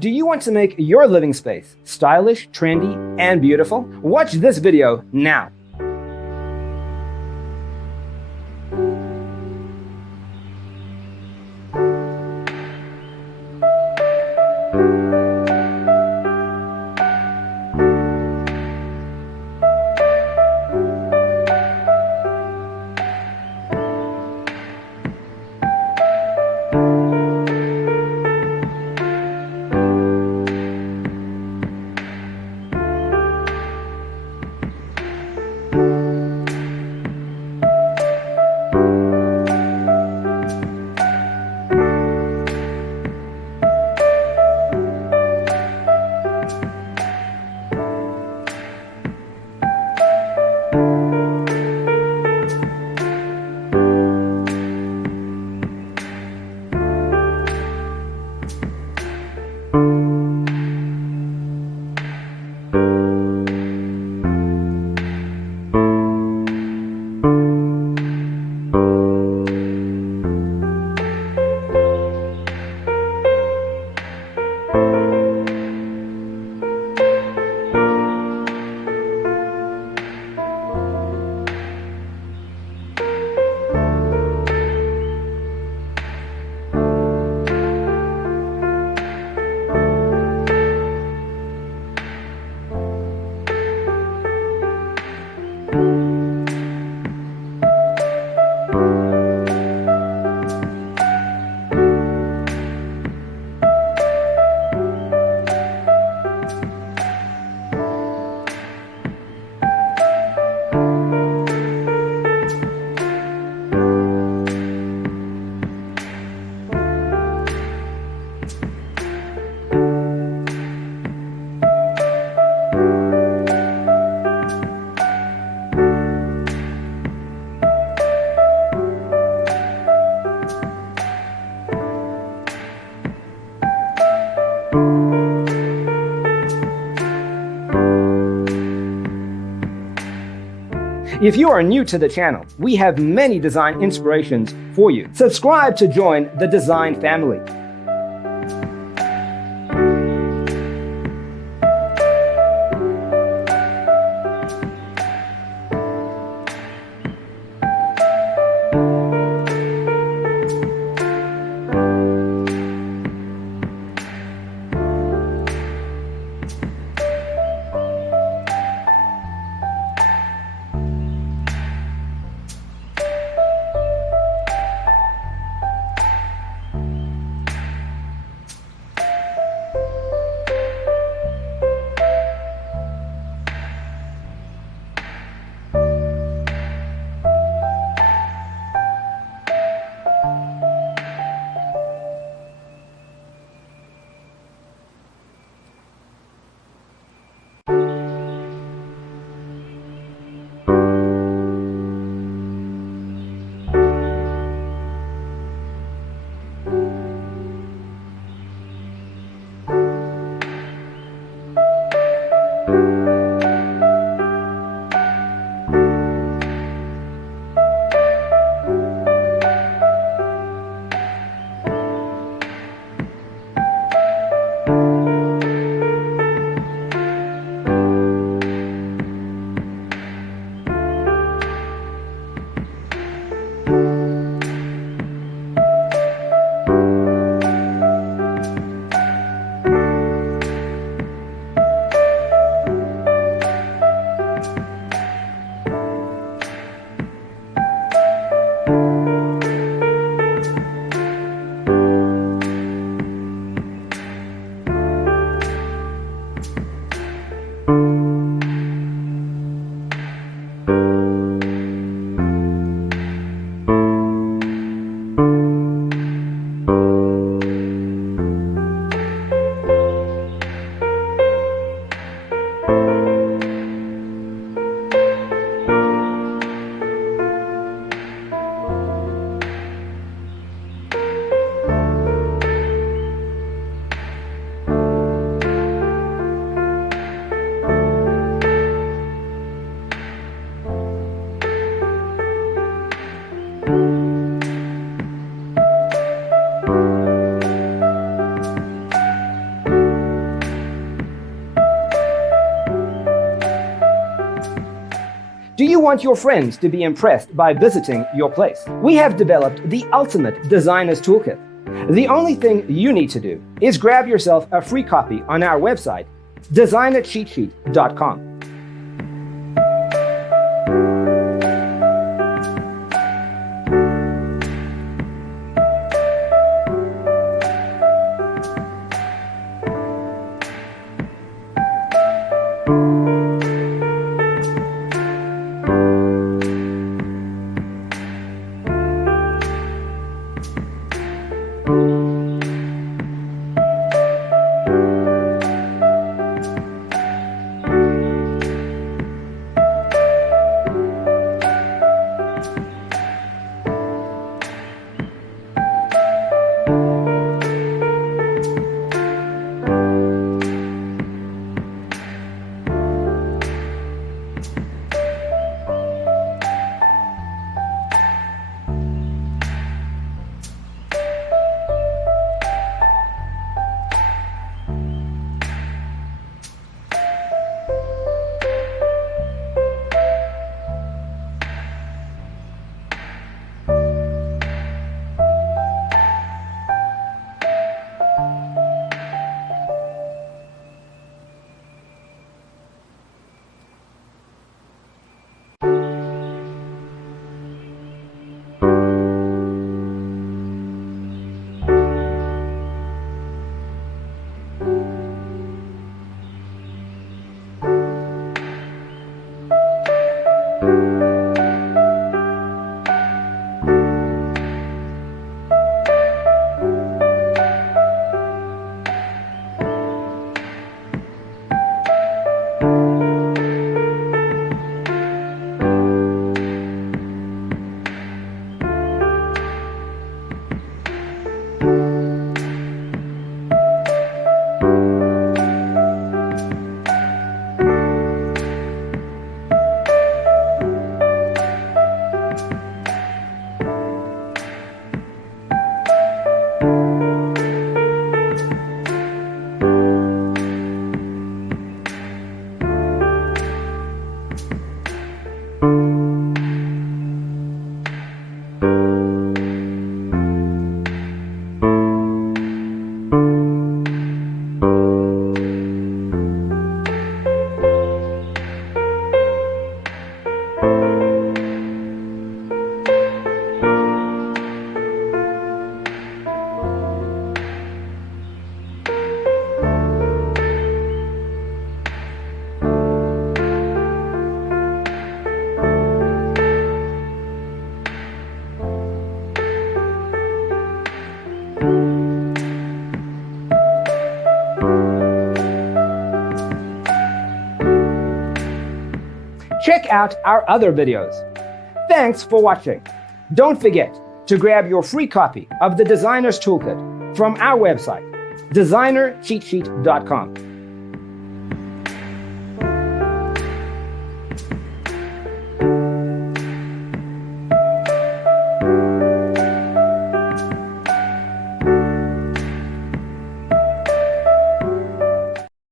Do you want to make your living space stylish, trendy, and beautiful? Watch this video now. If you are new to the channel, we have many design inspirations for you. Subscribe to join the design family. Do you want your friends to be impressed by visiting your place? We have developed the ultimate designer's toolkit. The only thing you need to do is grab yourself a free copy on our website, designercheatsheet.com. Check out our other videos. Thanks for watching. Don't forget to grab your free copy of the Designer's Toolkit from our website, designercheatsheet.com.